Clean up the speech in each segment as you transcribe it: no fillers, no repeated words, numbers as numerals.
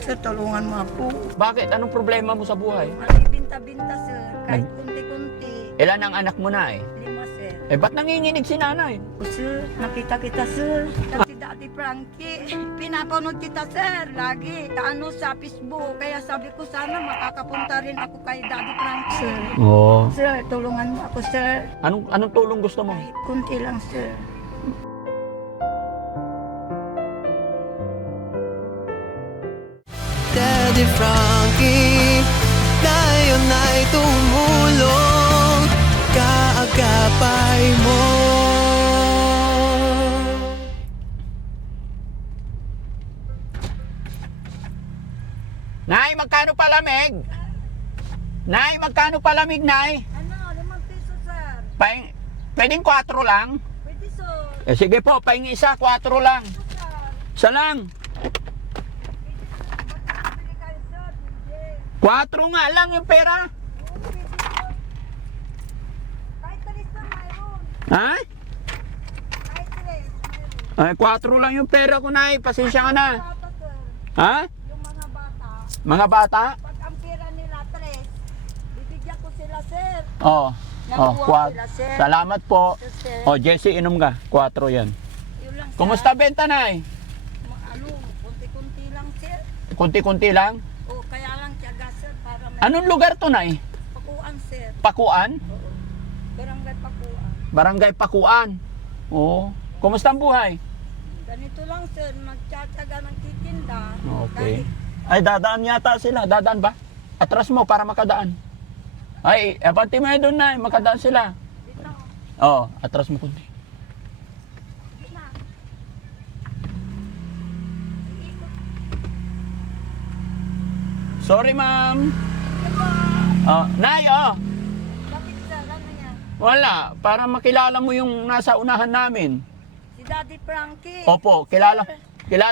sir, tulungan mo ako. Bakit? Anong problema mo sa buhay? Malibinta-binta, sir. Kahit kunti-kunti. Ilan ang anak mo na 5, sir. ba't nanginginig si nanay? Sir, nakita kita, sir. Si Daddy Frankie. Pinapanood kita, sir. Lagi. Ano sa Facebook. Kaya sabi ko, sana makakapunta rin ako kay Daddy Frankie. Sir. Oo. Sir, tulungan mo ako, sir. Anong tulong gusto mo? Kahit kunti lang, sir. Daddy Frankie, ngayon ay tumulong, kaagapay mo. Nay, magkano palamig? Nay, magkano palamig, Nay? Ano, 5 piso, sir. Pwedeng 4 lang? Pwede, sir. Sige po, pahingi isa, 4 lang. Isa lang. 4 nga lang yung pera. Kahit 3, sir, mayroon. Ha? Kahit 3, mayroon. Ay, 4 lang yung pera ko, Nay. Pasensya ka na. Bata, sir. Ha? Yung mga bata. Mga bata? Pag ang pera nila 3, bibigyan ko sila, sir. Oo. Nakuha sila, sir. Salamat po. Sir. Oh, Jessie, inom ka. 4 yan. Yun lang, sir. Kumusta benta, Nay? Ano, kunti-kunti lang, sir. Kunti-kunti lang. O, kaya lang tiyaga, sir, para may Anong lugar to, Nay? pakuan, sir. Pakuan? Oo. Barangay Pakuan. Barangay Pakuan. Oo. Kumusta ang buhay? Ganito lang, sir, magtsatsaga ng titinda. Okay. Ay, dadaan yata sila. Dadaan ba? Atras mo para makadaan. Ay, pati mo doon na. Makadaan sila. Dito, Oo, atras mo kunti. dito. Sorry, ma'am. Diba? Nay, oh. Bakit, sir? Ano yan? Wala. Para makilala mo yung nasa unahan namin. Si Daddy Frankie. Opo, kilala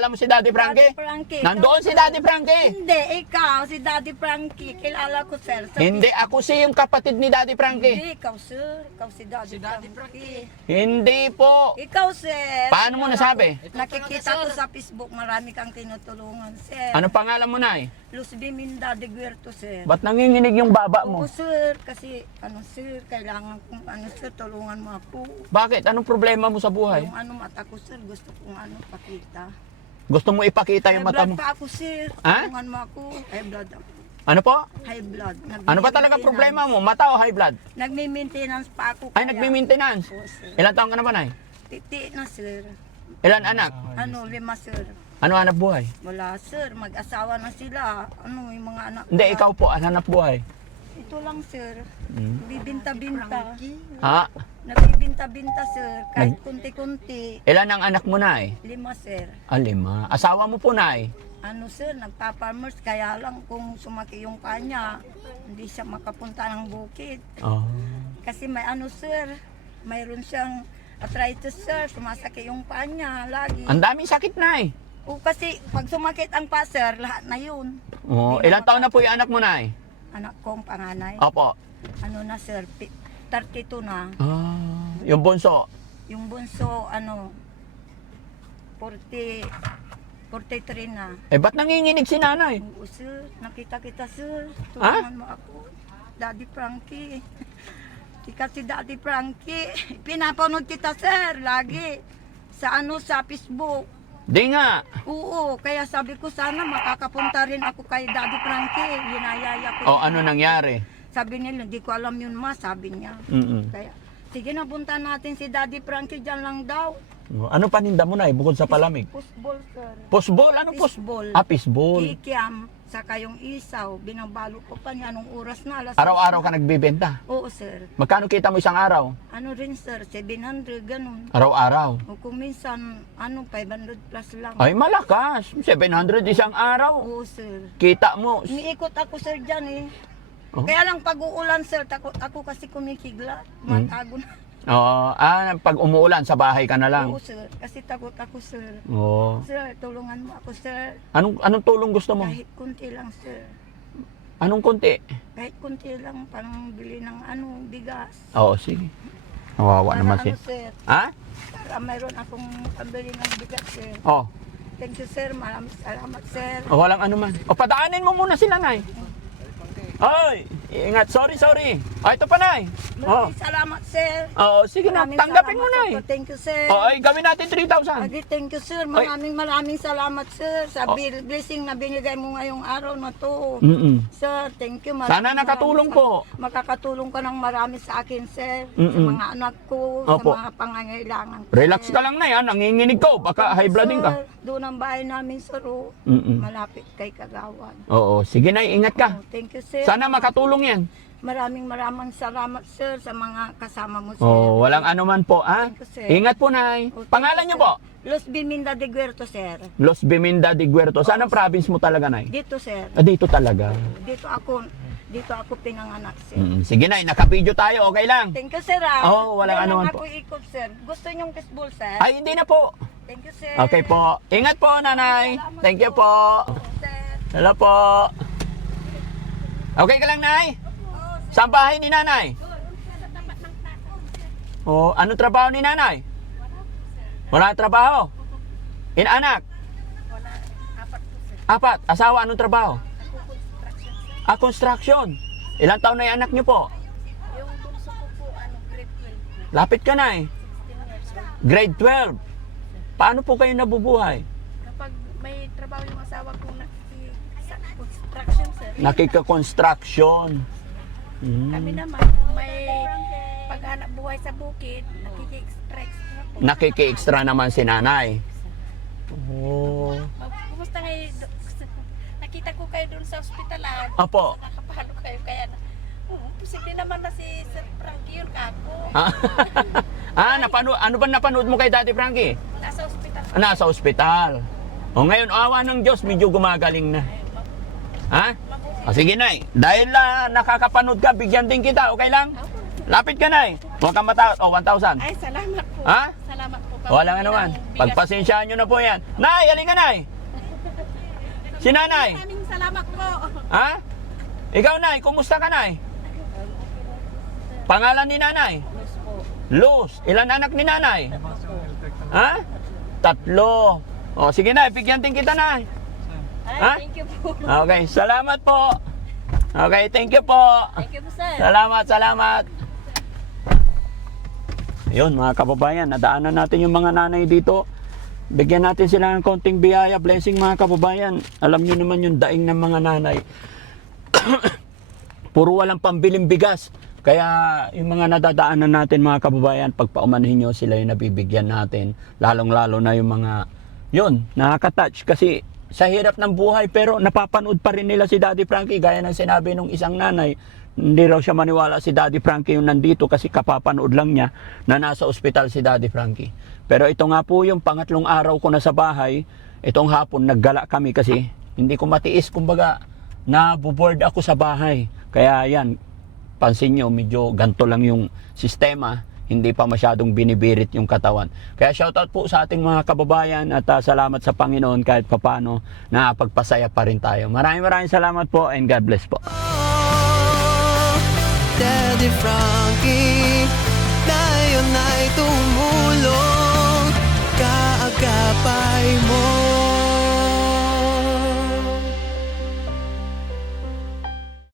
mo si Daddy Frankie? Daddy Frankie. Nandoon si Daddy Frankie. Hindi, ikaw, si Daddy Frankie. Kilala ko, sir. Hindi, ako si yung kapatid ni Daddy Frankie. Hindi, ikaw, sir. Ikaw si Daddy Frankie. Hindi po. Ikaw, sir. Paano mo nasabi? Nakikita ko sa Facebook, marami kang tinutulungan, sir. Ano pangalan mo, Nay? Luz Biminda de Guerto, sir. Ba't nanginginig yung baba mo? Oo, sir. Kasi, sir, kailangan kong, sir, tulungan mo ako. Bakit? Anong problema mo sa buhay? Yung mata ko, sir, gusto kong, pakita. Gusto mo ipakita yung High mata blood mo? pa ako, sir. Ha? Tulungan mo ako. High blood ako. Ano po? High blood. Ano ba talaga problema mo? Mata o high blood? Nagmi-maintenance pa ako. Ay, nagmi-maintenance. Oo, sir. Ilan taon ka na ba, Nay? Titi na, sir. Ilan anak? 5, sir. Ano hanap buhay? Wala, sir. Mag-asawa na sila. Yung mga anak Hindi, nila. ikaw po, ano hanap buhay? Ito lang, sir. Hmm. Bibinta-binta. Ha? Nagbibinta-binta, sir. Kahit kunti-kunti. Ilan ang anak mo, Nay? 5, sir. 5. Asawa mo po, Nay? Sir, nagpa-farmers. Kaya lang kung sumaki yung kanya, hindi siya makapunta ng bukid. Oh. Kasi may sir. Mayroon siyang arthritis, sir. Sumasaki yung paa niya lagi. Ang daming sakit, Nay. O kasi pag sumakit ang paa, sir, lahat na yun. Oh, ilang taon na po yung anak mo, Nay? Anak kong panganay. Opo. Sir, 32 na. Yung bunso. Yung bunso, 43 na. Ba't nanginginig si nanay? Oo, sir. Nakita kita, sir. Ha? Tulungan mo ako. Daddy Frankie. Ika si Daddy Frankie. Pinapanood kita, sir. Lagi. Sa Facebook. Di nga. Oo, kaya sabi ko sana makakapunta rin ako kay Daddy Frankie. Yinayaya ko. O, ano nangyari? Sabi nila, hindi ko alam yun, ma. Sabi niya. Mm-mm. Kaya, sige na, punta natin si Daddy Frankie dyan lang daw. Ano paninda mo, Nay, bukod sa palamig? Pusbol, sir. Pusbol? Ano Fishball. Fishball. Kikiam, saka yung isaw. Binabalo ko pa niya nung oras na. Araw-araw ka nagbibenta? Oo, sir. Magkano kita mo isang araw? Rin, sir, 700, ganun. Araw-araw. O kung minsan, 500 plus lang. Ay, malakas. 700 isang araw. Oo, sir. Kita mo. Umiikot ako, sir, dyan eh. Oh. Kaya lang pag uulan, sir, takot ako kasi kumikigla. Matago na. Oo. Pag umuulan, sa bahay ka na lang. Oo, sir. Kasi takot ako, sir. Oo. Sir, tulungan mo ako, sir. Anong tulong gusto mo? Kahit kunti lang, sir. Anong konti? Kahit kunti lang, pang bili ng bigas. Oo, sige. Nawawa Para naman siya. sir. Ha? Para mayroon akong pambili ng bigas, sir. Oh. Thank you, sir. Maraming salamat, sir. O, walang anuman. O, padaanin mo muna sila, Nay. Ay, ingat. Sorry. O, ito pa, Nay. O, Maraming salamat, sir. oo, sige na. Maraming Tanggapin mo, salamat, Nay. sir. Thank you, sir. O, ay, gawin natin 3,000. Agi, thank you, sir. Maraming salamat, sir, sa blessing na binigay mo ngayong araw na to. Sir, thank you. Sana nakatulong po. Makakatulong ka ng marami sa akin, sir. Sa Mm-mm. mga anak ko, Opo. sa mga pangangailangan ko. Relax sir. ka lang na yan. Nanginginig ko. Baka high blooding ka. Sir, doon ang bahay namin, sir. Malapit kay Kagawan. Oo, sige, Nay. Ingat ka. Oh, thank you, sir. Sana makatulong yan. Maraming salamat, sir, sa mga kasama mo, sir. Oh, walang anuman po, ha? Thank you, sir. Ingat po, Nay. Oh, thank Pangalan you, niyo sir. po? Los Biminda de Guerto, sir. Los Biminda de Guerto. Saan ang province mo talaga, Nay? Dito, sir. Ah, dito talaga. Dito ako pinanganak, sir. Sige, Nay. Naka-video tayo. Okay lang. Thank you, sir. Oo, walang Dahil anuman lang po. ako ikot, sir. Gusto niyong fishball, sir? Ay, hindi na po. Thank you, sir. Okay po. Ingat po, Nanay. Salamat Thank you po. Sir. Hello po. Okay ka lang, Nay? Saan bahay ni Nanay? Oh, ano trabaho ni Nanay? Wala trabaho. Anak? Apat. Asawa, anong trabaho? Construction. Ilang taon na yung anak niyo po? Yung bunso ko po, grade 12. Lapit ka na eh. 16 years old. Grade 12. Paano po kayo nabubuhay? Kapag may trabaho yung asawa ko sa construction, sir. Nakika-construction. Kami naman, kung may paghanap buhay sa bukid, nakiki-extract na po. Nakiki-extra naman si Nanay. Oh. Kumusta ngayon? Nakita ko kayo doon sa ospitalan. Apo. Nakapalo kayo kaya na. Posible naman na si Sir Frankie yun kako. Ano ba napanood mo kay Daddy Frankie? Nasa ospital. Nasa ospital. O ngayon, awa ng Diyos, medyo gumagaling na. Ha? O sige, Nay. Dahil nakakapanood ka, bigyan din kita. Okay lang? Lapit ka, Nay. Huwag kang matawad. O, 1,000. Ay, salamat po. Ha? Salamat po. Walang anuman. Pagpasensyahan nyo na po yan. Nay, halika, Nay. Si Nanay. Maraming salamat po. Ha? Ikaw, Nay. Kumusta ka, Nay? Pangalan ni Nanay? Luz. Ilan anak ni Nanay? Ha? 3. O, sige, Nay. Bigyan din kita, Nay. Ay, Ha? thank you po. Okay, salamat po. Okay, thank you po. Thank you po, sir. Salamat. Yun, mga kababayan, nadaanan natin yung mga nanay dito. Bigyan natin sila ng konting biyaya, blessing, mga kababayan. Alam nyo naman yung daing ng mga nanay. Puro walang pambiling bigas. Kaya yung mga nadadaanan natin, mga kababayan, pag paumanhin nyo, sila yung nabibigyan natin. Lalong-lalo na yung mga, yun, nakaka-touch. Kasi sa hirap ng buhay, pero napapanood pa rin nila si Daddy Frankie. Gaya ng sinabi nung isang nanay, hindi raw siya maniwala si Daddy Frankie yung nandito kasi kapapanood lang niya na nasa ospital si Daddy Frankie. Pero ito nga po yung pangatlong araw ko na sa bahay. Itong hapon naggala kami kasi hindi ko matiis, kumbaga naboboard ako sa bahay. Kaya yan, pansin nyo, medyo ganto lang yung sistema. Hindi pa masyadong binibirit yung katawan. Kaya shoutout po sa ating mga kababayan at salamat sa Panginoon kahit papano na pagpasaya pa rin tayo. Maraming salamat po and God bless po. Daddy Frankie, ngayon ay tumulong